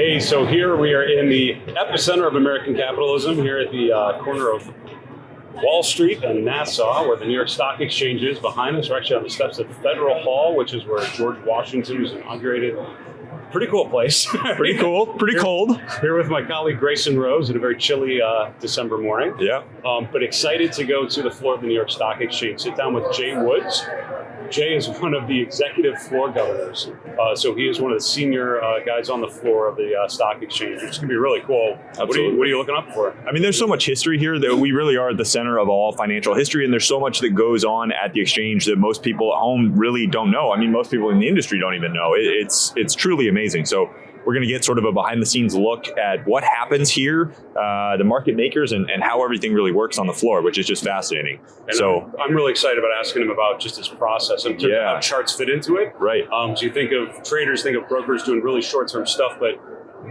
Hey, so here we are in the epicenter of American capitalism, here at the corner of Wall Street and Nassau, where the New York Stock Exchange is. Behind us, we're actually on the steps of Federal Hall, which is where George Washington was inaugurated. Pretty cool place. Pretty cool. Pretty cold. Here with my colleague Grayson Roze at a very chilly December morning. Yeah. But excited to go to the floor of the New York Stock Exchange. Sit down with Jay Woods. Jay is one of the executive floor governors. So he is one of the senior guys on the floor of the stock exchange, which is going to be really cool. What are you looking up for? I mean, there's so much history here that we really are at the center of all financial history, and there's so much that goes on at the exchange that most people at home really don't know. I mean, most people in the industry don't even know. It's truly amazing. So we're going to get sort of a behind-the-scenes look at what happens here, the market makers, and how everything really works on the floor, which is just fascinating. And so I'm really excited about asking him about just his process and how charts fit into it. Right. So you think of traders, think of brokers doing really short-term stuff, but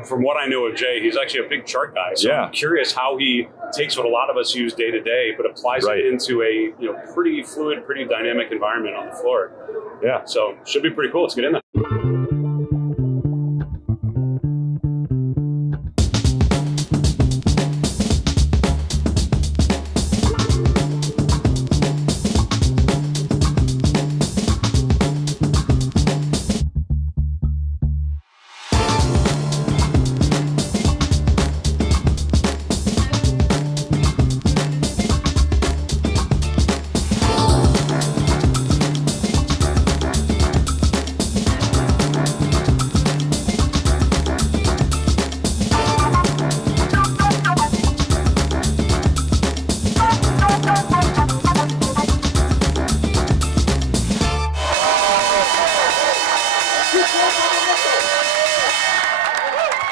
from what I know of Jay, he's actually a big chart guy. So I'm curious how he takes what a lot of us use day to day, but applies it into a pretty fluid, pretty dynamic environment on the floor. Yeah. So should be pretty cool. Let's get in there.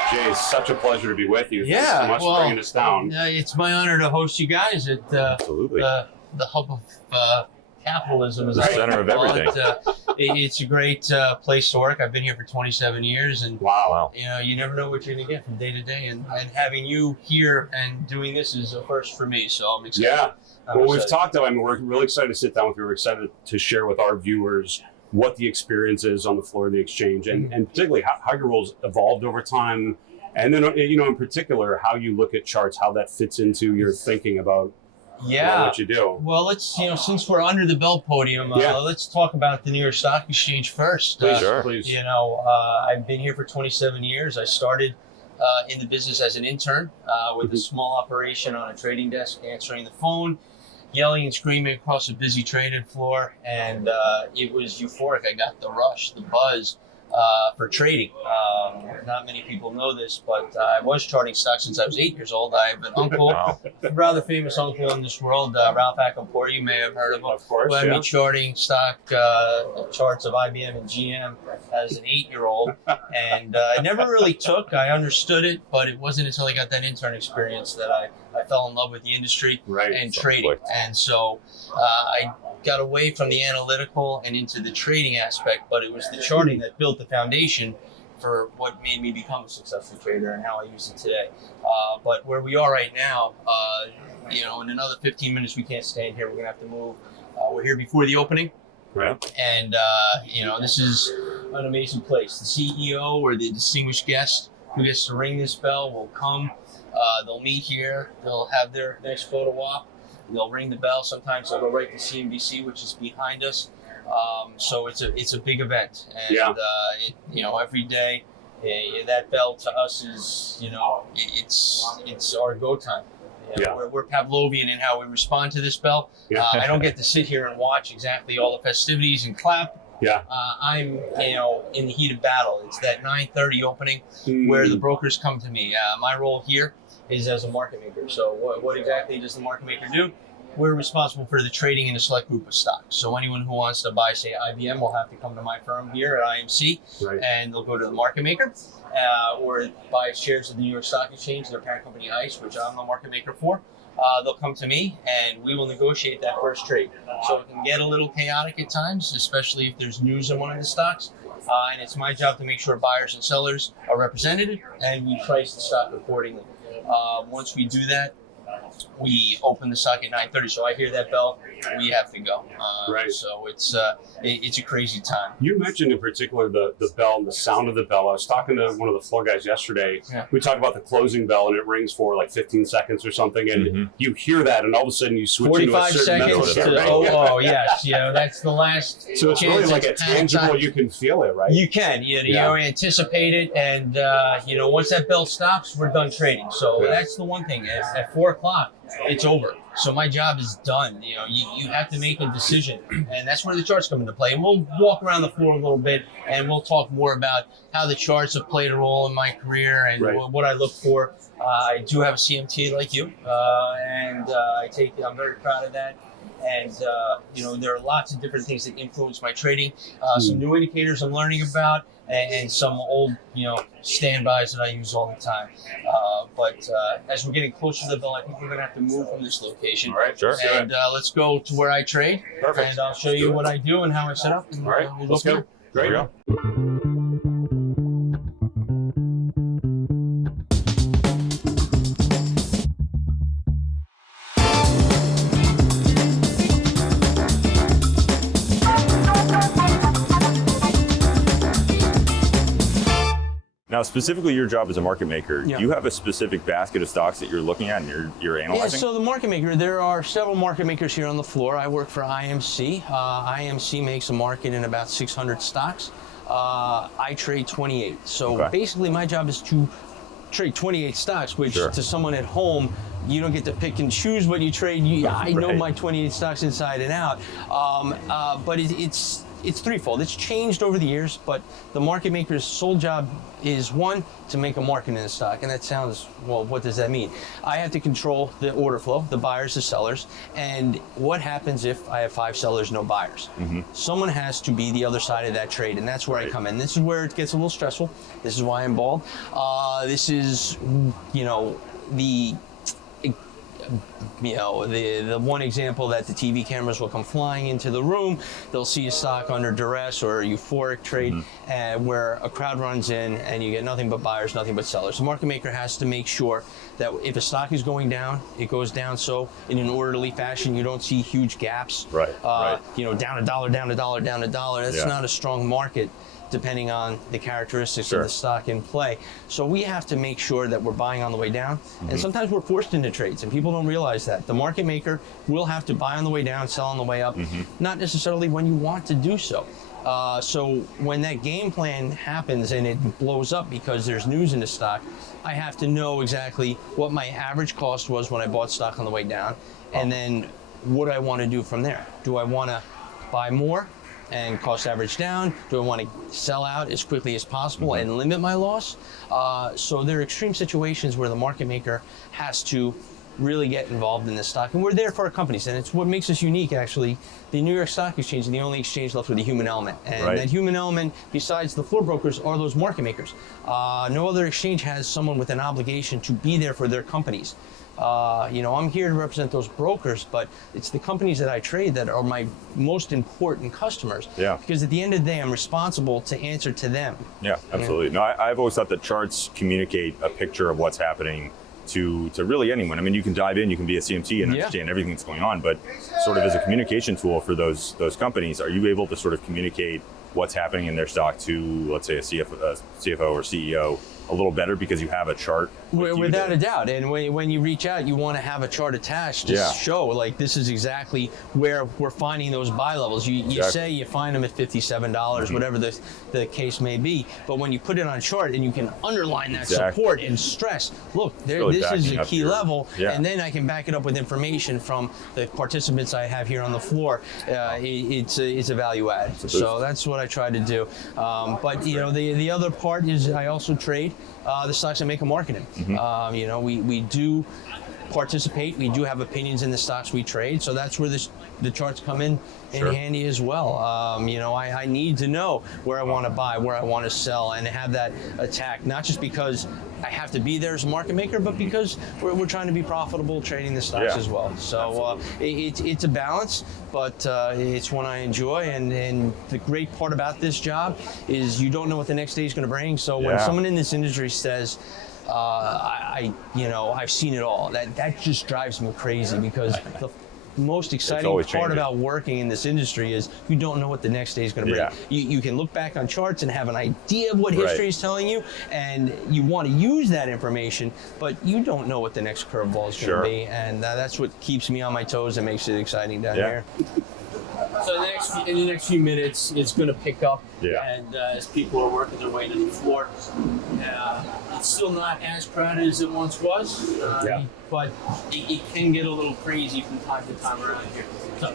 Jay, it's such a pleasure to be with you. Thanks so much for bringing us down. It's my honor to host you guys at absolutely the hub of capitalism. The center of everything. It's a great place to work. I've been here for 27 years, and wow, you never know what you're going to get from day to day. And having you here and doing this is a first for me, so I'm excited. Yeah. We've talked about. I mean, we're really excited to sit down with you. We're excited to share with our viewers what the experience is on the floor of the exchange, and particularly how your roles evolved over time, and then in particular how you look at charts, how that fits into your thinking about what you do. Well, let's since we're under the Bell podium, let's talk about the New York Stock Exchange first. Please. I've been here for 27 years. I started in the business as an intern with a small operation on a trading desk, answering the phone, yelling and screaming across a busy trading floor, and it was euphoric. I got the rush, the buzz for trading. Not many people know this, but I was charting stocks since I was 8 years old. I have an uncle, a rather famous uncle in this world, Ralph Acampor. You may have heard of him. Of course, who had me charting stock charts of IBM and GM as an 8-year-old, and it never really took. I understood it, but it wasn't until I got that intern experience that I fell in love with the industry and trading. And so I got away from the analytical and into the trading aspect, but it was the charting that built the foundation for what made me become a successful trader and how I use it today. But where we are right now, in another 15 minutes, we can't stand here. We're going to have to move. We're here before the opening. Right. And, this is an amazing place. The CEO or the distinguished guest who gets to ring this bell will come. They'll meet here. They'll have their next photo op. They'll ring the bell. Sometimes they'll go right to CNBC, which is behind us. So it's a big event, and every day that bell to us is it's our go time. We're Pavlovian in how we respond to this bell. I don't get to sit here and watch exactly all the festivities and clap. I'm in the heat of battle. It's that 9:30 opening where the brokers come to me. My role here is as a market maker. So what exactly does the market maker do? We're responsible for the trading in a select group of stocks. So anyone who wants to buy, say, IBM will have to come to my firm here at IMC, and they'll go to the market maker, or buy shares of the New York Stock Exchange, their parent company ICE, which I'm the market maker for. They'll come to me, and we will negotiate that first trade. So it can get a little chaotic at times, especially if there's news on one of the stocks. And it's my job to make sure buyers and sellers are represented, and we price the stock accordingly. Once we do that, we open the stock at 9:30, so I hear that bell, we have to go. Right. So it's a crazy time. You mentioned in particular the bell and the sound of the bell. I was talking to one of the floor guys yesterday. Yeah. We talked about the closing bell, and it rings for like 15 seconds or something, and you hear that, and all of a sudden you switch into a 45 certain mental seconds state, to, right? oh yes, that's the last. So it's really like a tangible, you can feel it, right? You can, you anticipate it, and once that bell stops, we're done trading. So that's the one thing. At 4 o'clock, it's over. So my job is done. You have to make a decision, and that's where the charts come into play. And we'll walk around the floor a little bit, and we'll talk more about how the charts have played a role in my career and what I look for. I do have a CMT like you, and I'm very proud of that. And there are lots of different things that influence my trading. Some new indicators I'm learning about, and some old standbys that I use all the time. But as we're getting closer to the bell, I think we're going to have to move from this location. All right, sure. And let's go to where I trade. Perfect. And I'll show you what I do and how I set up. And, All right, we'll let's go. Great. There we go. Now, specifically your job as a market maker, do you have a specific basket of stocks that you're looking at and you're analyzing? Yeah, so the market maker, there are several market makers here on the floor. I work for IMC. IMC makes a market in about 600 stocks. I trade 28. So basically my job is to trade 28 stocks, which to someone at home, you don't get to pick and choose what you trade. I know my 28 stocks inside and out. But it's threefold. It's changed over the years, but the market maker's sole job is, one, to make a market in the stock. And that sounds, well, what does that mean? I have to control the order flow, the buyers, the sellers, and what happens if I have 5 sellers, no buyers? Someone has to be the other side of that trade, and that's where I come in. This is where it gets a little stressful. This is why I'm bald. This is, the one example that the TV cameras will come flying into the room. They'll see a stock under duress or a euphoric trade where a crowd runs in and you get nothing but buyers, nothing but sellers. The market maker has to make sure that if a stock is going down, it goes down so in an orderly fashion. You don't see huge gaps. Down $1, down $1, down $1. That's not a strong market, depending on the characteristics of the stock in play. So we have to make sure that we're buying on the way down. And sometimes we're forced into trades, and people don't realize that. The market maker will have to buy on the way down, sell on the way up, not necessarily when you want to do so. So when that game plan happens and it blows up because there's news in the stock, I have to know exactly what my average cost was when I bought stock on the way down, and then what I want to do from there. Do I want to buy more and cost average down? Do I want to sell out as quickly as possible and limit my loss? So there are extreme situations where the market maker has to really get involved in this stock. And we're there for our companies, and it's what makes us unique, actually. The New York Stock Exchange is the only exchange left with a human element. And that human element, besides the floor brokers, are those market makers. No other exchange has someone with an obligation to be there for their companies. I'm here to represent those brokers, but it's the companies that I trade that are my most important customers. Because at the end of the day, I'm responsible to answer to them. Yeah, absolutely. No, I've always thought that charts communicate a picture of what's happening to really anyone. I mean, you can dive in, you can be a CMT and understand everything that's going on, but sort of as a communication tool for those companies, are you able to sort of communicate what's happening in their stock to, let's say, a CFO or CEO a little better because you have a chart? Without a doubt. And when you reach out, you want to have a chart attached to show, like, this is exactly where we're finding those buy levels. You say you find them at $57, whatever the case may be, but when you put it on a chart and you can underline that support and stress, look, this is a key level, and then I can back it up with information from the participants I have here on the floor. It's a value add. So that's what I try to do. But the other part is I also trade the stocks I make a market in. We do participate. We do have opinions in the stocks we trade. So that's where the charts come in handy as well. I need to know where I want to buy, where I want to sell, and have that attack, not just because I have to be there as a market maker, but because we're trying to be profitable trading the stocks as well. So it's a balance, but it's one I enjoy. And the great part about this job is you don't know what the next day is going to bring. So when someone in this industry says, I've seen it all. That just drives me crazy, because the most exciting always part changing. about working in this industry is you don't know what the next day is going to bring. Yeah. You can look back on charts and have an idea of what history is telling you, and you want to use that information, but you don't know what the next curveball is going to be, and that's what keeps me on my toes and makes it exciting down here. So in the next few minutes, it's going to pick up, and as people are working their way to the floor, it's still not as crowded as it once was, but it can get a little crazy from time to time around here. So,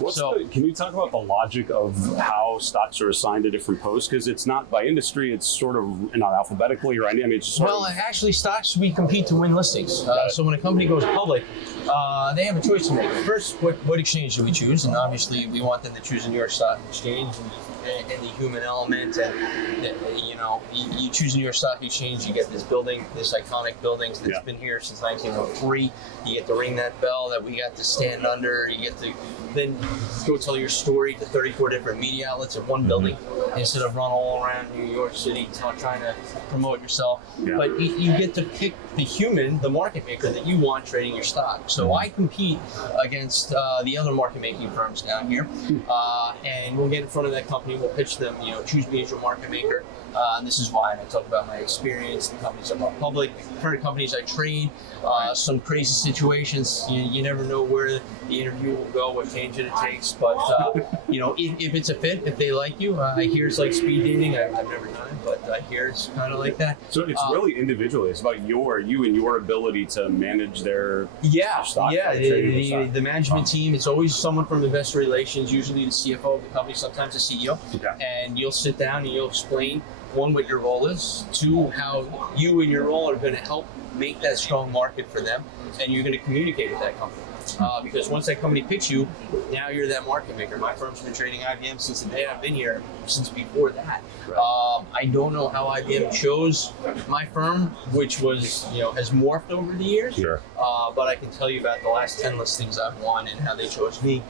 what's going on? Can you talk about the logic of how stocks are assigned to different posts? Because it's not by industry; it's sort of not alphabetically, or it's just actually, stocks, we compete to win listings. So when a company goes public, they have a choice to make. First, what exchange do we choose? And obviously, we want them to choose a New York Stock Exchange and the human element. And you choose a New York Stock Exchange, you get this building, this iconic building that's been here since 1903. You get to ring that bell that we got to stand under. You get to then go tell your story to 34 different media outlets in one building, instead of run all around New York City trying to promote yourself. But you get to pick the human, the market maker that you want trading your stock. So I compete against the other market making firms down here, and we'll get in front of that company. We'll pitch them, choose me as your market maker. And this is why, and I talk about my experience, the companies I'm on public, current companies I trade, some crazy situations. You never know where the interview will go, what tangent it takes. But if it's a fit, if they like you, I hear it's like speed dating. I've never done it, but I hear it's kind of like that. So it's really individually. It's about you and your ability to manage their stock. The management team. It's always someone from investor relations, usually the CFO of the company, sometimes the CEO. And you'll sit down and you'll explain, one, what your role is, two, how you and your role are going to help make that strong market for them, and you're going to communicate with that company. Because once that company picks you, now you're that market maker. My firm's been trading IBM since the day I've been here, since before that. I don't know how IBM chose my firm, which was, has morphed over the years. But I can tell you about the last 10 listings I've won and how they chose me.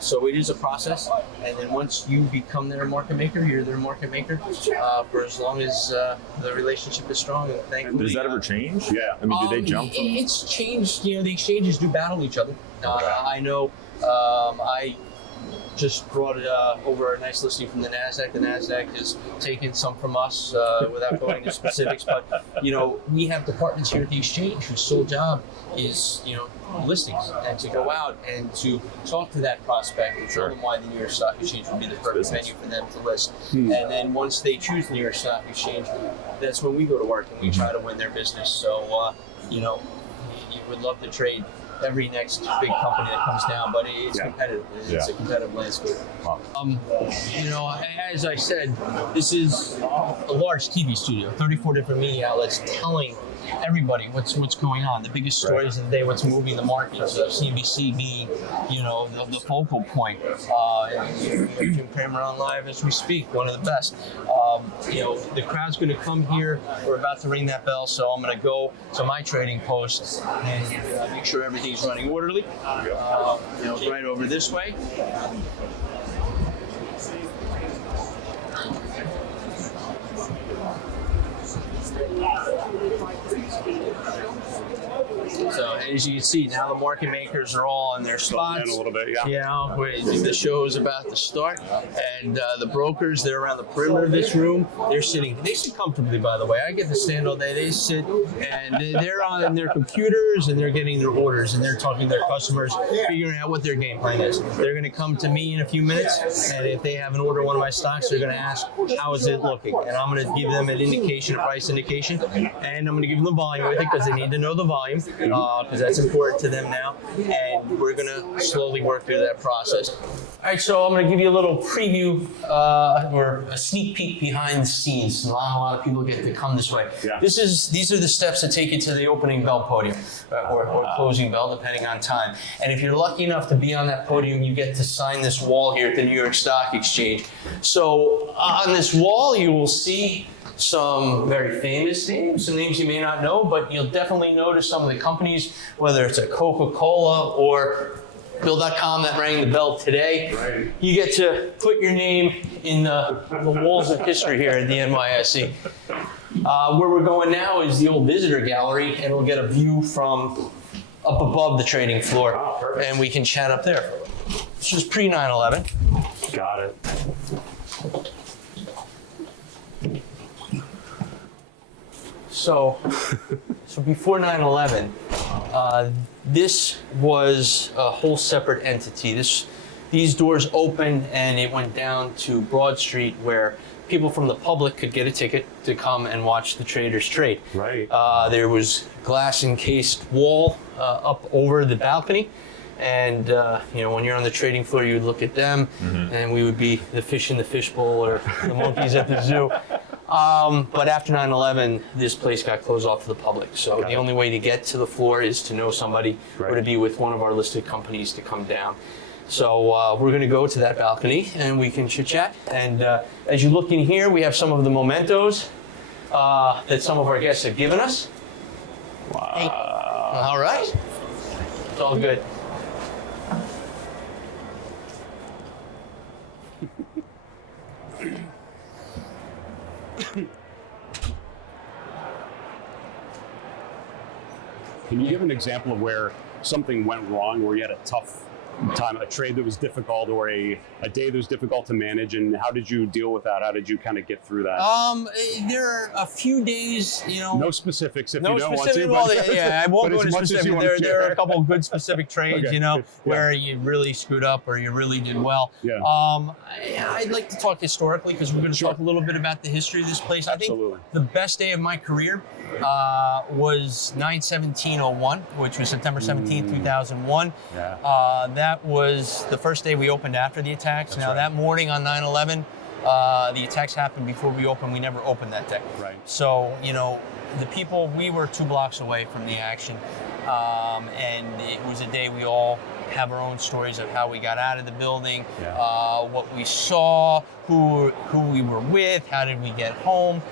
So it is a process, and then once you become their market maker, you're their market maker for as long as the relationship is strong. And thankfully, does that ever change? Do they jump? It's changed. The exchanges do battle each other. I know. I just brought over a nice listing from the NASDAQ. The NASDAQ has taken some from us without going into specifics, but we have departments here at the exchange whose sole job is listings, and to go out and to talk to that prospect and show them why the New York Stock Exchange would be the perfect venue for them to list. And then once they choose the New York Stock Exchange, that's when we go to work and we try to win their business. So you would love to trade every next big company that comes down, but it's competitive. It's a competitive landscape. As I said, this is a large TV studio, 34 different media outlets telling everybody what's going on, the biggest stories of the day, what's moving the market. So CNBC being, the focal point. Jim Cramer on live as we speak, one of the best. The crowd's going to come here. We're about to ring that bell, so I'm going to go to my trading post and make sure everything's running orderly. Right over this way. So as you can see, now the market makers are all in their spots. A little bit, The show is about to start, and the brokers, they're around the perimeter of this room. They sit comfortably, by the way. I get to stand all day. They sit, and they're on their computers, and they're getting their orders, and they're talking to their customers, figuring out what their game plan is. They're going to come to me in a few minutes, and if they have an order of one of my stocks, they're going to ask, how is it looking? And I'm going to give them an indication, a price indication, and I'm going to give them the volume with it, because they need to know the volume, because that's important to them now, and we're going to slowly work through that process. All right, so I'm going to give you a little preview or a sneak peek behind the scenes. Not a lot of people get to come this way. These are the steps that take you to the opening bell podium or closing bell, depending on time. And if you're lucky enough to be on that podium, you get to sign this wall here at the New York Stock Exchange. So on this wall, you will see some very famous names, some names you may not know, but you'll definitely notice some of the companies, whether it's a Coca-Cola or Bill.com that rang the bell today. Right. You get to put your name in the walls of history here at the NYSE. Where we're going now is the old visitor gallery, and we'll get a view from up above the trading floor, and we can chat up there. This is pre 9/11. Got it. So before 9/11, this was a whole separate entity. These doors opened and it went down to Broad Street, where people from the public could get a ticket to come and watch the traders trade. Right. There was glass encased wall up over the balcony. And when you're on the trading floor, you would look at them, and we would be the fish in the fishbowl or the monkeys at the zoo. But after 9/11, this place got closed off to the public. So the only way to get to the floor is to know somebody or to be with one of our listed companies to come down. So we're going to go to that balcony and we can chit chat. And as you look in here, we have some of the mementos that some of our guests have given us. Wow. Hey. All right. It's all good. Can you give an example of where something went wrong, where you had a tough time, a trade that was difficult, or a day that was difficult to manage, and how did you deal with that? How did you kind of get through that? There are a few days, No specifics if no you don't specific, want to. well, yeah, I won't go into specific. There are a couple of good specific trades, Okay. where you really screwed up or you really did well. Yeah. I'd like to talk historically, because we're going to talk a little bit about the history of this place. Absolutely. I think the best day of my career was 9/17/01, which was September 17th, 2001. Yeah. That was the first day we opened after the attacks. That's now, right. that morning on 9/11, the attacks happened before we opened. We never opened that day. Right. So, the people, we were 2 blocks away from the action. And it was a day we all have our own stories of how we got out of the building, what we saw, who we were with, how did we get home.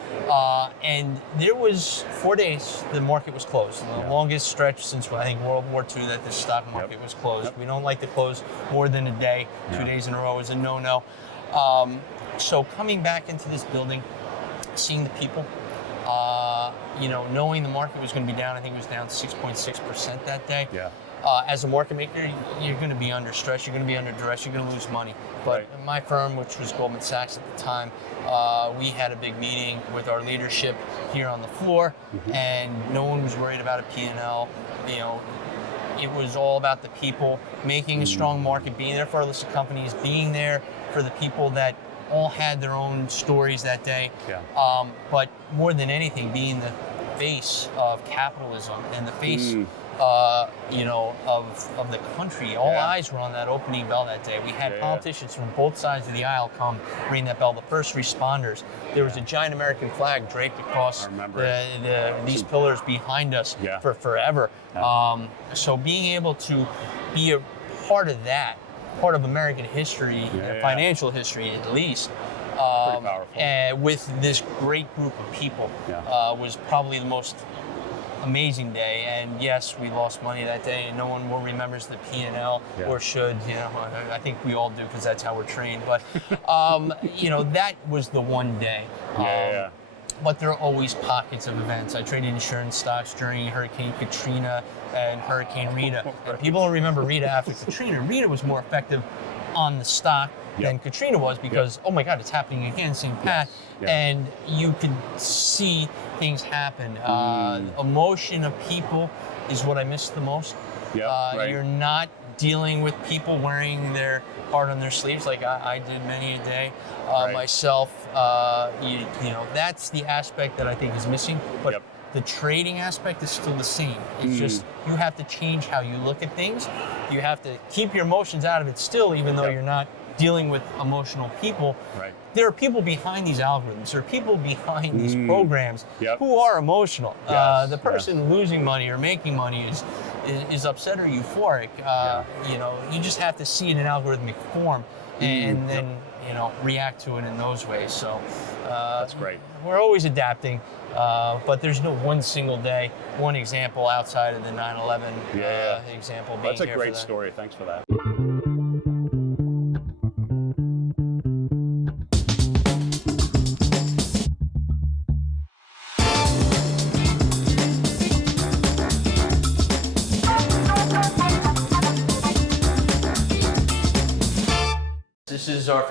And there was 4 days the market was closed. The longest stretch since, I think, World War II that the stock market was closed. We don't like to close more than a day. 2 days in a row is a no-no. So coming back into this building, seeing the people, knowing the market was going to be down, I think it was down 6.6% that day. Yeah. As a market maker, you're going to be under stress, you're going to be under duress, you're going to lose money. But my firm, which was Goldman Sachs at the time, we had a big meeting with our leadership here on the floor, and no one was worried about a P&L. It was all about the people, making a strong market, being there for our listed companies, being there for the people that all had their own stories that day. Yeah. But more than anything, being the face of capitalism and the face of the country. All eyes were on that opening bell that day. We had politicians from both sides of the aisle come ring that bell. The first responders. There was a giant American flag draped across these pillars behind us for forever. So being able to be a part of that, part of American history, financial history at least, with this great group of people, was probably the most amazing day. And yes, we lost money that day, and no one more remembers the P&L or should. I think we all do, because that's how we're trained. But that was the one day. But there are always pockets of events. I traded insurance stocks during Hurricane Katrina and Hurricane Rita. And people don't remember Rita after Katrina. Rita was more effective on the stock than Katrina was, because, oh my God, it's happening again, same path. And you could see things happen. Emotion of people is what I miss the most. You're not dealing with people wearing their heart on their sleeves like I did many a day myself. That's the aspect that I think is missing. But the trading aspect is still the same. It's just you have to change how you look at things. You have to keep your emotions out of it still, even though you're not dealing with emotional people. There are people behind these algorithms. There are people behind these programs who are emotional. The person losing money or making money is upset or euphoric. You just have to see it in algorithmic form and then react to it in those ways. So that's great. We're always adapting, but there's no one single day, one example outside of the 9/11 example. That's a great story. Thanks for that.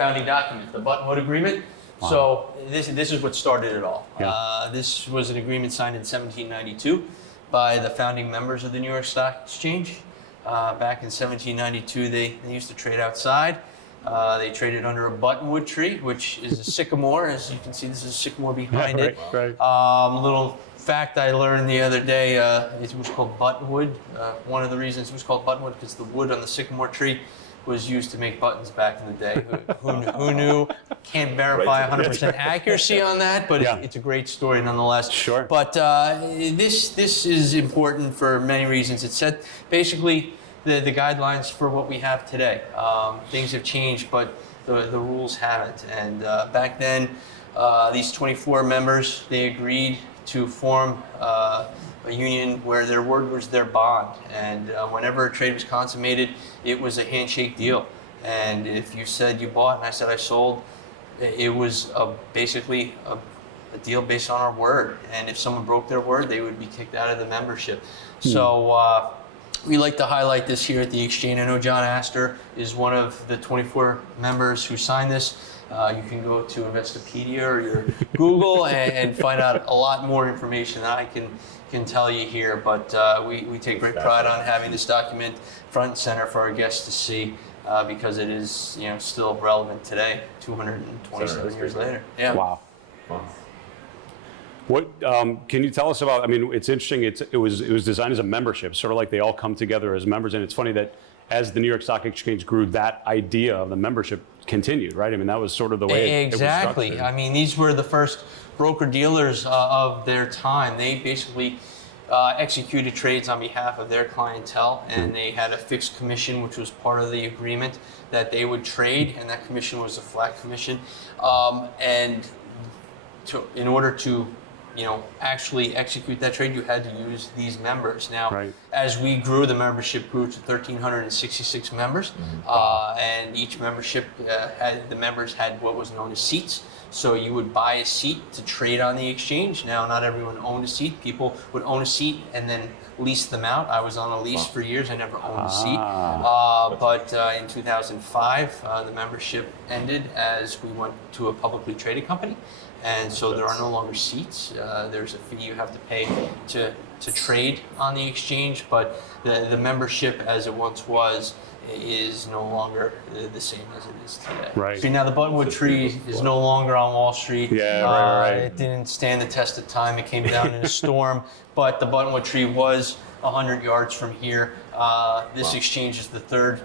founding document, the Buttonwood Agreement. Wow. So this is what started it all. Yeah. This was an agreement signed in 1792 by the founding members of the New York Stock Exchange. Back in 1792, they used to trade outside. They traded under a buttonwood tree, which is a sycamore. As you can see, this is a sycamore behind it. Right. Little fact I learned the other day, it was called buttonwood. One of the reasons it was called buttonwood because the wood on the sycamore tree was used to make buttons back in the day. Who knew? Can't verify 100% accuracy on that, but Yeah. it's a great story nonetheless. Sure. But this is important for many reasons. It set basically the guidelines for what we have today. Things have changed, but the rules haven't. And back then, these 24 members, they agreed to form a union where their word was their bond. And whenever a trade was consummated, it was a handshake deal. And if you said you bought and I said I sold, it was basically a deal based on our word. And if someone broke their word, they would be kicked out of the membership. So we like to highlight this here at the exchange. I know John Astor is one of the 24 members who signed this. You can go to Investopedia or your Google and find out a lot more information than I can tell you here. But we take great pride on having this document front and center for our guests to see because it is still relevant today, 227 years later. Yeah. Wow. What can you tell us about? I mean, it's interesting. It was designed as a membership, sort of like they all come together as members. And it's funny that as the New York Stock Exchange grew, that idea of the membership continued, right? I mean, that was sort of the way exactly. It was structured. I mean, these were the first broker dealers of their time. They basically executed trades on behalf of their clientele, and they had a fixed commission, which was part of the agreement that they would trade, and that commission was a flat commission. In order to actually execute that trade, you had to use these members. Now, as we grew, the membership grew to 1,366 members, and each membership the members had what was known as seats. So you would buy a seat to trade on the exchange. Now, not everyone owned a seat. People would own a seat and then lease them out. I was on a lease for years. I never owned a seat. But in 2005, the membership ended as we went to a publicly traded company. And so there are no longer seats. There's a fee you have to pay to trade on the exchange, but the membership as it once was is no longer the same as it is today. Right. So now the Buttonwood tree is no longer on Wall Street. Yeah, right. It didn't stand the test of time. It came down in a storm, but the Buttonwood tree was 100 yards from here. This exchange is the third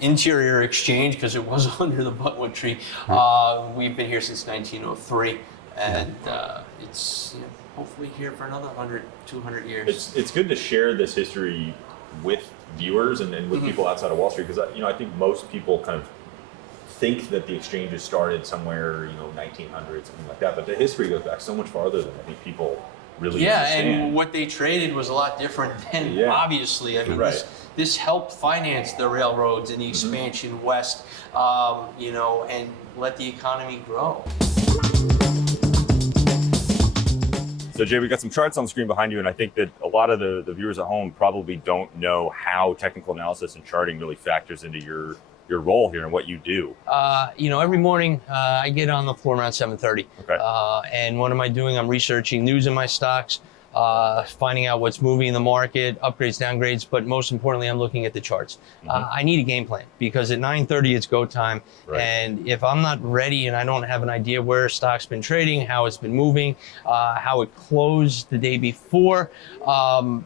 interior exchange because it was under the Buttonwood tree. We've been here since 1903, and it's hopefully here for another 100, 200 years. It's good to share this history with viewers and with people outside of Wall Street, because I think most people kind of think that the exchanges started somewhere 1900, something like that, but the history goes back so much farther than I think people really understand. And what they traded was a lot different than obviously. I mean, this helped finance the railroads and the expansion west, and let the economy grow. So Jay, we got some charts on the screen behind you, and I think that a lot of the viewers at home probably don't know how technical analysis and charting really factors into your role here and what you do. Every morning I get on the floor around 7:30. Okay. And what am I doing? I'm researching news in my stocks, finding out what's moving in the market, upgrades, downgrades, but most importantly, I'm looking at the charts. I need a game plan because at 9:30 it's go time. And if I'm not ready and I don't have an idea where a stock's been trading, how it's been moving, how it closed the day before, I'm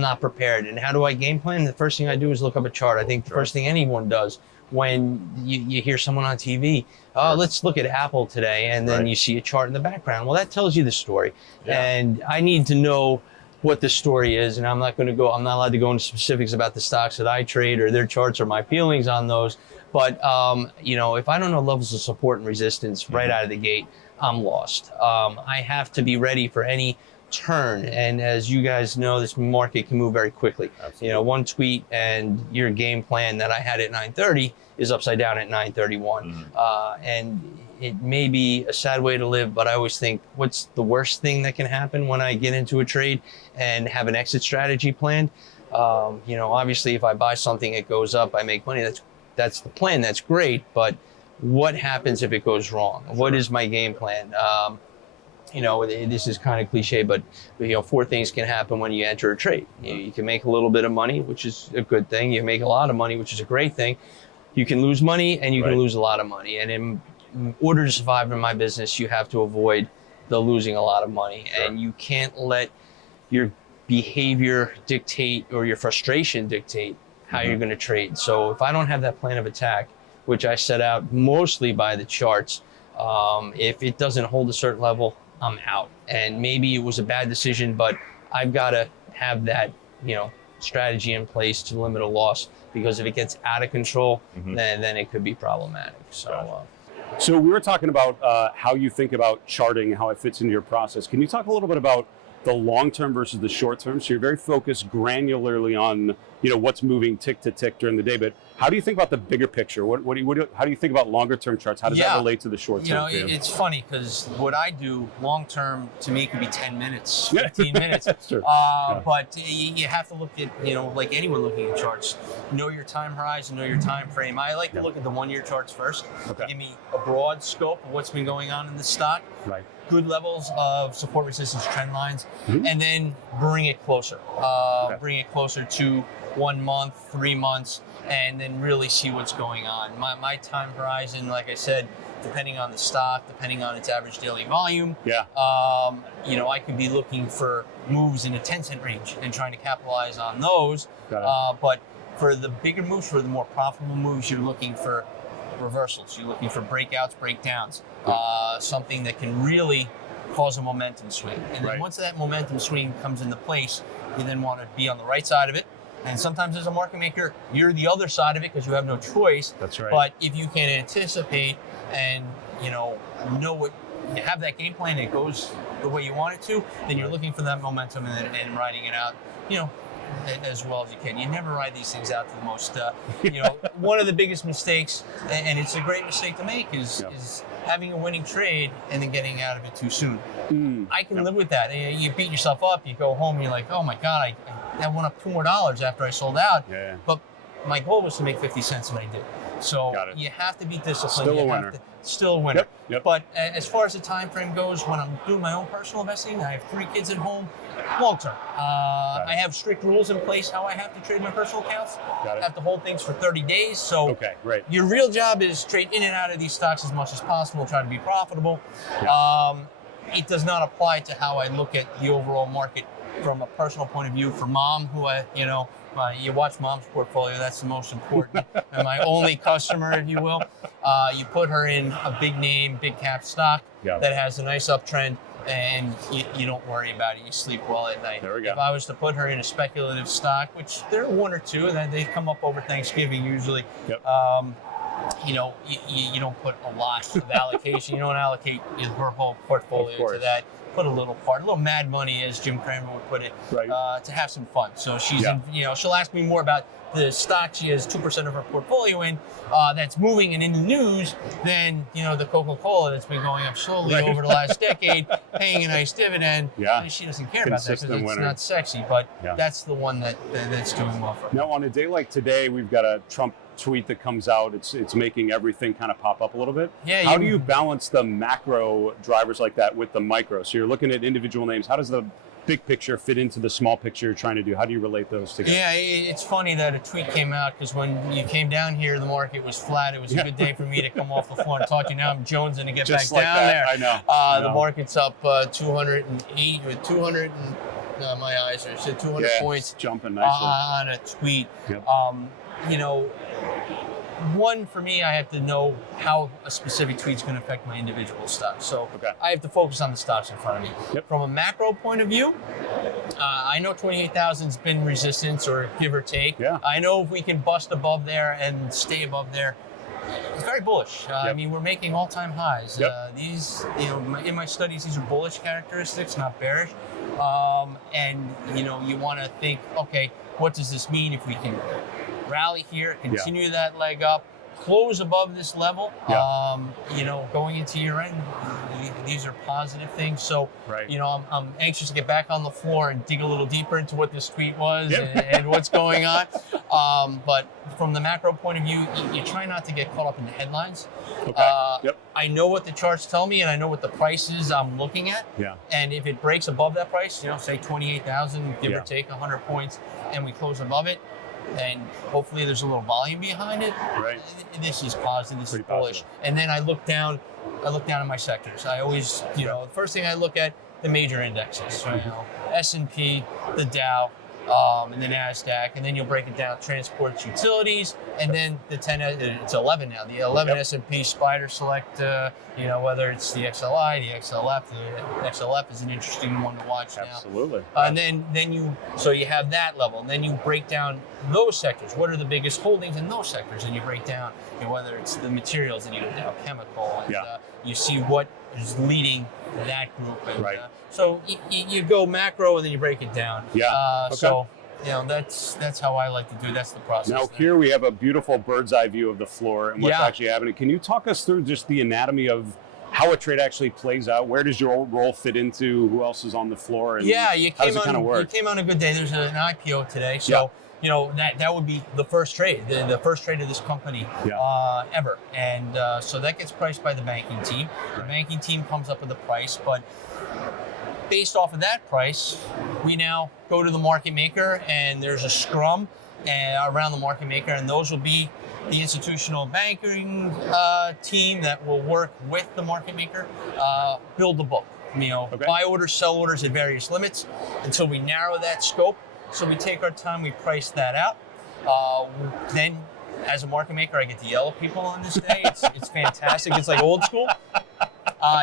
not prepared. And how do I game plan? The first thing I do is look up a chart. I think the first thing anyone does when you hear someone on TV, let's look at Apple today, and then you see a chart in the background. Well, that tells you the story. And I need to know what the story is, and I'm not allowed to go into specifics about the stocks that I trade or their charts or my feelings on those. But, if I don't know levels of support and resistance right out of the gate, I'm lost. I have to be ready for any turn, and as you guys know, this market can move very quickly. Absolutely. One tweet and your game plan that I had at 9:30 is upside down at 9:31. And it may be a sad way to live, but I always think, what's the worst thing that can happen when I get into a trade and have an exit strategy planned? Obviously if I buy something, it goes up, I make money, that's that's the plan. That's great. But what happens if it goes wrong? What is my game plan? This is kind of cliche, but 4 things can happen when you enter a trade. You can make a little bit of money, which is a good thing. You make a lot of money, which is a great thing. You can lose money, and you can lose a lot of money. And in order to survive in my business, you have to avoid the losing a lot of money. Sure. And you can't let your behavior dictate or your frustration dictate how you're going to trade. So if I don't have that plan of attack, which I set out mostly by the charts, if it doesn't hold a certain level, I'm out. And maybe it was a bad decision, but I've got to have that, strategy in place to limit a loss, because if it gets out of control, then it could be problematic. So we were talking about how you think about charting, how it fits into your process. Can you talk a little bit about the long term versus the short term? So you're very focused granularly on what's moving tick to tick during the day, but how do you think about the bigger picture? How do you think about longer term charts? How does that relate to the short term? It's funny because what I do long term to me could be 10 minutes, 15 minutes. That's true. But you have to look at, like anyone looking at charts, know your time horizon, know your time frame. I like to look at the 1 year charts first. Okay. Give me a broad scope of what's been going on in the stock. Right. Good levels of support resistance trend lines, and then bring it closer. Bring it closer to 1 month, 3 months, and then really see what's going on. My time horizon, like I said, depending on the stock, depending on its average daily volume, I could be looking for moves in a 10-cent range and trying to capitalize on those. But for the bigger moves, for the more profitable moves, you're looking for reversals. You're looking for breakouts, breakdowns, something that can really cause a momentum swing. And then once that momentum swing comes into place, you then want to be on the right side of it. And sometimes as a market maker, you're the other side of it because you have no choice. That's right. But if you can anticipate and, know what, you have that game plan that goes the way you want it to, then you're looking for that momentum and riding it out, as well as you can. You never ride these things out to the most, one of the biggest mistakes, and it's a great mistake to make, is having a winning trade and then getting out of it too soon. I can live with that. You beat yourself up, you go home, you're like, oh my God, I went up $2 more after I sold out. But my goal was to make 50 cents and I did. So you have to be disciplined. Still a winner. Yep. But as far as the time frame goes, when I'm doing my own personal investing, I have 3 kids at home, long term. I have strict rules in place how I have to trade my personal accounts. I have to hold things for 30 days. So your real job is trade in and out of these stocks as much as possible, try to be profitable. It does not apply to how I look at the overall market from a personal point of view. For mom, who you watch mom's portfolio, that's the most important, and my only customer, if you will. You put her in a big name, big cap stock that has a nice uptrend, and you don't worry about it. You sleep well at night. There we go. If I was to put her in a speculative stock, which there are 1 or 2, and they come up over Thanksgiving usually, you don't put a lot of allocation. You don't allocate her whole portfolio to that. Put a little mad money, as Jim Cramer would put it, to have some fun. So she's, she'll ask me more about the stock she has 2% of her portfolio in, that's moving and in the news, than the Coca-Cola that's been going up slowly over the last decade, paying a nice dividend. And she doesn't care about that because it's not sexy, but that's the one that's doing well for her. Now, on a day like today, we've got a Trump tweet that comes out. It's making everything kind of pop up a little bit. How do you balance the macro drivers like that with the micro? So you're looking at individual names. How does the big picture fit into the small picture you're trying to do? How do you relate those together? Yeah, it's funny that a tweet came out because when you came down here, the market was flat. It was a good day for me to come off the floor and talk to you. Now I'm jonesing to get just back down there. I know. The market's up 208 or 200. My eyes are 200 points. Jumping nicely on a tweet. One, for me, I have to know how a specific tweet's going to affect my individual stocks. So I have to focus on the stocks in front of me. From a macro point of view, I know 28,000's been resistance, or give or take. I know if we can bust above there and stay above there, it's very bullish. I mean, we're making all-time highs. These, in my studies, these are bullish characteristics, not bearish. And you want to think, okay, what does this mean if we can rally here, continue that leg up, close above this level, Yeah. going into year end, these are positive things. So, Right. I'm anxious to get back on the floor and dig a little deeper into what this tweet was Yep. and what's going on. But from the macro point of view, you try not to get caught up in the headlines. Okay. Yep. I know what the charts tell me, and I know what the prices I'm looking at. Yeah. And if it breaks above that price, say 28,000, give Yeah. or take 100 points, and we close above it, and hopefully there's a little volume behind it. Right. This is positive. This Pretty is bullish. positive. And then I look down at my sectors. I always, the first thing I look at the major indexes. So, S&P, the Dow, and the NASDAQ, and then you'll break it down: transports, utilities, and then the 10. It's 11 now. The 11 Yep. S&P Spider Select. Whether it's the XLI, the XLF. The XLF is an interesting one to watch now. Absolutely. And then you have that level, and then you break down those sectors. What are the biggest holdings in those sectors? And you break down whether it's the materials, and you go down chemical, and you see what is leading that group. And, Right. So you go macro, and then you break it down. Yeah. So that's how I like to do it. That's the process. Now there. here we have a beautiful bird's eye view of the floor and what's Yeah. actually happening. Can you talk us through just the anatomy of how a trade actually plays out? Where does your role fit into? Who else is on the floor? And You how came does it kind of on. You work? came on a good day. There's an IPO today, so that would be the first trade, the first trade of this company ever, and so that gets priced by the banking team. The banking team comes up with a price, but based off of that price, we now go to the market maker, and there's a scrum around the market maker, and those will be the institutional banking team that will work with the market maker, build the book. Buy orders, sell orders at various limits until we narrow that scope. So we take our time, we price that out. Then, as a market maker, I get to yell at people on this day. It's fantastic. It's like old school.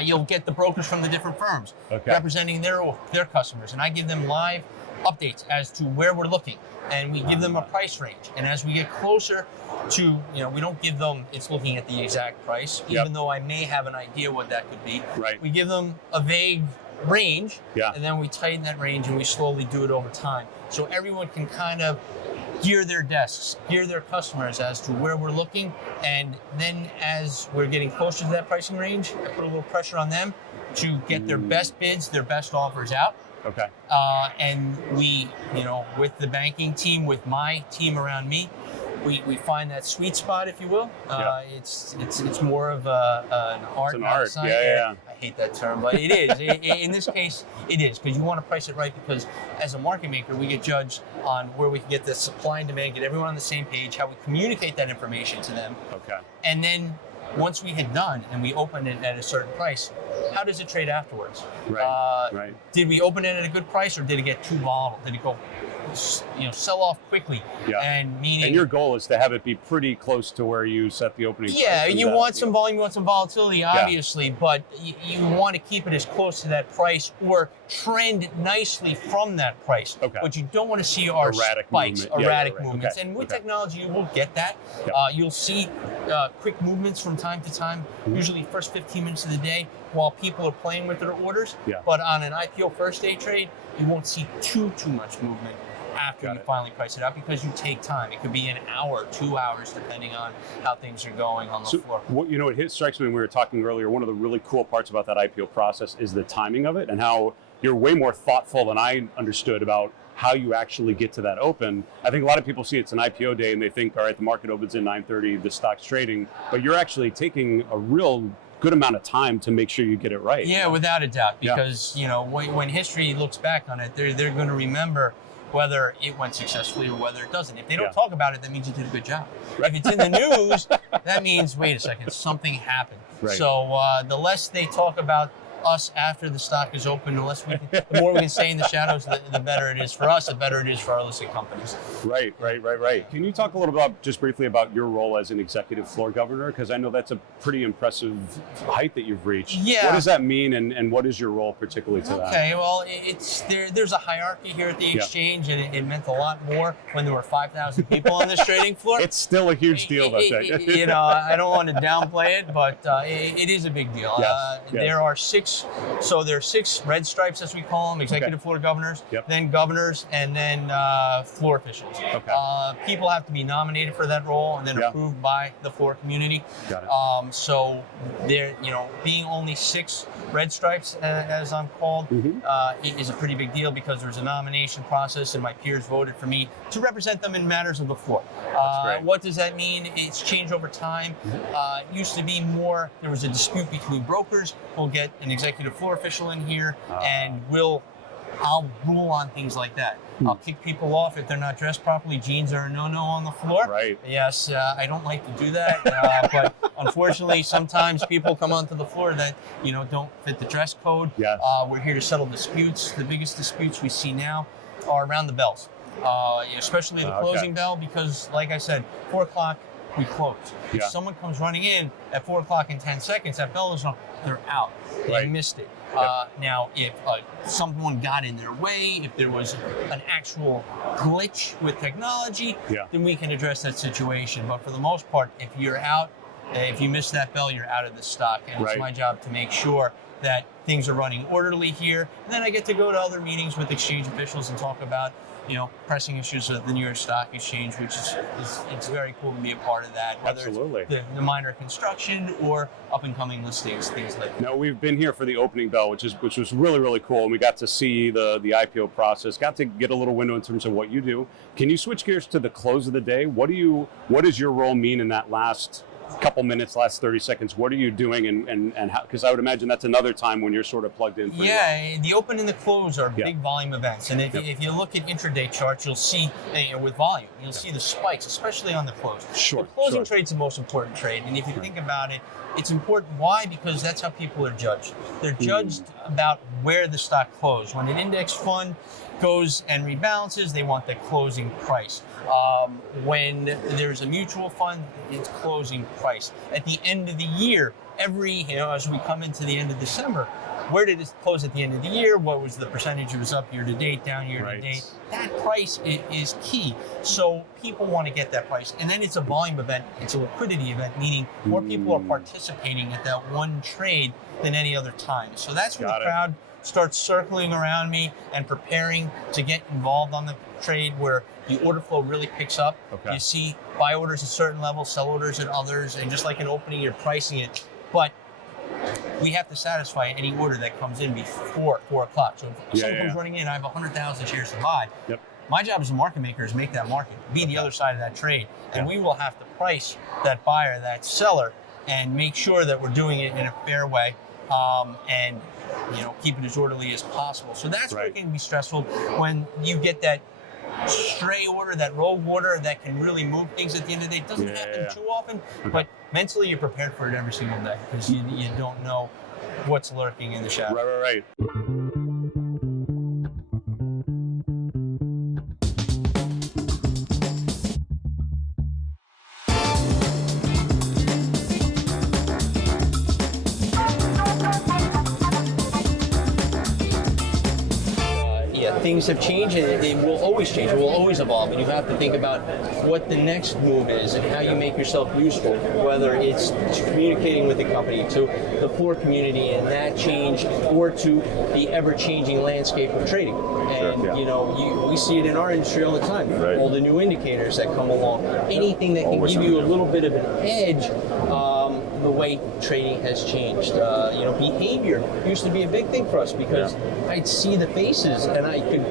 You'll get the brokers from the different firms representing their customers, and I give them live updates as to where we're looking, and we give them a price range. And as we get closer to, we don't give them it's looking at the exact price, even though I may have an idea what that could be. Right. We give them a vague range, and then we tighten that range, and we slowly do it over time. So everyone can kind of gear their desks, gear their customers as to where we're looking, and then as we're getting closer to that pricing range, I put a little pressure on them to get their best bids, their best offers out. Okay. And we, with the banking team, with my team around me, we find that sweet spot, if you will. It's more of an art. It's an art. Science. Yeah. I hate that term, but it is. In this case, it is, because you want to price it right, because as a market maker, we get judged on where we can get the supply and demand, get everyone on the same page, how we communicate that information to them. Okay. And then once we had done and we opened it at a certain price, how does it trade afterwards? Right. Did we open it at a good price, or did it get too volatile? Did it go, sell off quickly? Yeah. And your goal is to have it be pretty close to where you set the opening price. Yeah, you want some volume, you want some volatility, obviously, but you want to keep it as close to that price or trend nicely from that price. Okay. What you don't want to see are erratic spikes, movement. erratic Right. movements. Okay. And with technology, you will get that. You'll see quick movements from time to time, usually first 15 minutes of the day while people are playing with their orders. Yeah. But on an IPO first day trade, you won't see too much movement after you finally price it out, because you take time. It could be an hour, 2 hours, depending on how things are going on the floor. It strikes me when we were talking earlier, one of the really cool parts about that IPO process is the timing of it, and how you're way more thoughtful than I understood about how you actually get to that open. I think a lot of people see it's an IPO day and they think, all right, the market opens at 9:30, the stock's trading, but you're actually taking a real good amount of time to make sure you get it right. Yeah, without a doubt, because when history looks back on it, they're going to remember whether it went successfully or whether it doesn't. If they don't talk about it, that means you did a good job. If it's in the news, that means, wait a second, something happened. Right. So the less they talk about us after the stock is open, the more we can stay in the shadows, the better it is for us, the better it is for our listed companies. Right. Can you talk a little bit just briefly about your role as an executive floor governor? Because I know that's a pretty impressive height that you've reached. Yeah. What does that mean, and what is your role particularly to that? Okay, well, there's a hierarchy here at the exchange, and it meant a lot more when there were 5,000 people on this trading floor. It's still a huge deal, though. I don't want to downplay it, but it is a big deal. Yes. There are 6 So there are 6 red stripes, as we call them, executive floor governors, then governors, and then floor officials. People have to be nominated for that role and then approved by the floor community. Got it. So there, being only 6 red stripes, as I'm called, is a pretty big deal because there's a nomination process, and my peers voted for me to represent them in matters of the floor. What does that mean? It's changed over time. It used to be more, there was a dispute between brokers. We'll get an executive floor official in here and I'll rule on things like that. I'll kick people off if they're not dressed properly. Jeans are a no-no on the floor. Right. Yes, I don't like to do that, but unfortunately, sometimes people come onto the floor that don't fit the dress code. Yes. We're here to settle disputes. The biggest disputes we see now are around the bells, especially the closing bell, because, like I said, 4 o'clock we close. If someone comes running in at 4 o'clock in 10 seconds, that bell is on, they're out. They missed it. Now, if someone got in their way, if there was an actual glitch with technology, then we can address that situation. But for the most part, if you're out, if you miss that bell, you're out of the stock. And it's my job to make sure that things are running orderly here. And then I get to go to other meetings with exchange officials and talk about pressing issues of the New York Stock Exchange, which is it's very cool to be a part of that. Whether Absolutely. It's the minor construction or up and coming listings, things like that. No, we've been here for the opening bell, which was really, really cool. And we got to see the IPO process, got to get a little window in terms of what you do. Can you switch gears to the close of the day? What does your role mean in that last couple minutes, last 30 seconds? What are you doing and how, because I would imagine that's another time when you're sort of plugged in. The open and the close are big volume events. And if you look at intraday charts, you'll see with volume, you'll see the spikes, especially on the close. The closing trade's the most important trade. And if you think about it, it's important. Why? Because that's how people are judged. They're judged about where the stock closed. When an index fund goes and rebalances, they want the closing price. When there's a mutual fund, it's closing price. At the end of the year, as we come into the end of December, where did it close at the end of the year? What was the percentage? It was up year to date, down year to date. That price is key. So people want to get that price. And then it's a volume event. It's a liquidity event, meaning more people are participating at that one trade than any other time. So that's when the crowd starts circling around me and preparing to get involved on the trade, where the order flow really picks up. You see buy orders at certain levels, sell orders at others, and just like an opening, you're pricing it. But we have to satisfy any order that comes in before 4 o'clock. So if someone comes running in, I have 100,000 shares to buy. My job as a market maker is make that market, be the other side of that trade. And we will have to price that buyer, that seller, and make sure that we're doing it in a fair way. And keep it as orderly as possible. So that's where it can be stressful when you get that stray order, that rogue order that can really move things at the end of the day. It doesn't happen too often, but mentally you're prepared for it every single day because you don't know what's lurking in the shadow. Right. Things have changed, and it will always change. It will always evolve, and you have to think about what the next move is and how you make yourself useful, whether it's communicating with the company, to the floor community and that change, or to the ever-changing landscape of trading. And we see it in our industry all the time. All the new indicators that come along, anything that can give you a little bit of an edge. The way trading has changed. Behavior used to be a big thing for us because I'd see the faces and I could,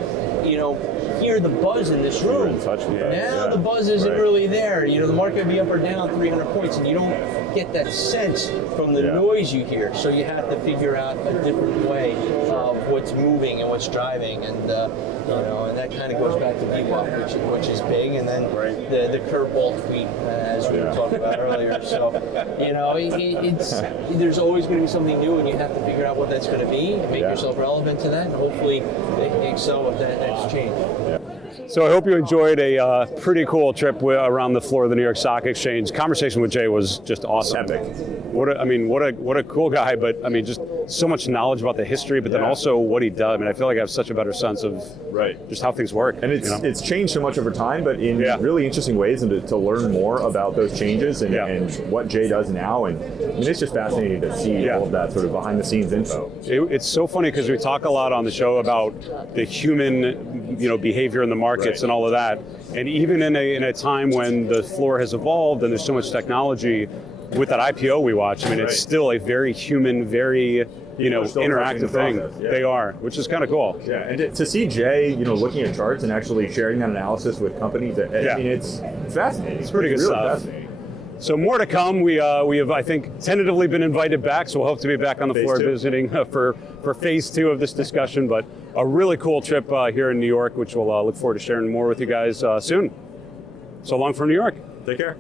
hear the buzz in this room. Now the buzz isn't really there. The market would be up or down 300 points and you don't get that sense from the noise you hear. So you have to figure out a different way of what's moving and what's driving, and and that kind of goes back to VWAP, which is big, and then the curveball tweet, as we were talking about earlier. So there's always going to be something new, and you have to figure out what that's going to be, make yourself relevant to that, and hopefully excel with that next change. So I hope you enjoyed a pretty cool trip around the floor of the New York Stock Exchange. Conversation with Jay was just awesome. Epic. What a cool guy, but I mean, just so much knowledge about the history, but then also what he does. I mean, I feel like I have such a better sense of just how things work. And it's changed so much over time, but in really interesting ways, and to learn more about those changes and what Jay does now. And I mean, it's just fascinating to see all of that sort of behind the scenes info. It's so funny because we talk a lot on the show about the human, behavior in the markets and all of that. And even in a time when the floor has evolved and there's so much technology, with that IPO we watch, I mean, it's still a very human, very interactive thing. Yeah. They are, which is kind of cool. Yeah, and to see Jay, looking at charts and actually sharing that analysis with companies, I mean, it's fascinating. It's pretty good really stuff. Fascinating. So more to come. We have, I think, tentatively been invited back, so we'll hope to be back on the floor visiting for phase 2 of this discussion. But a really cool trip here in New York, which we'll look forward to sharing more with you guys soon. So long from New York. Take care.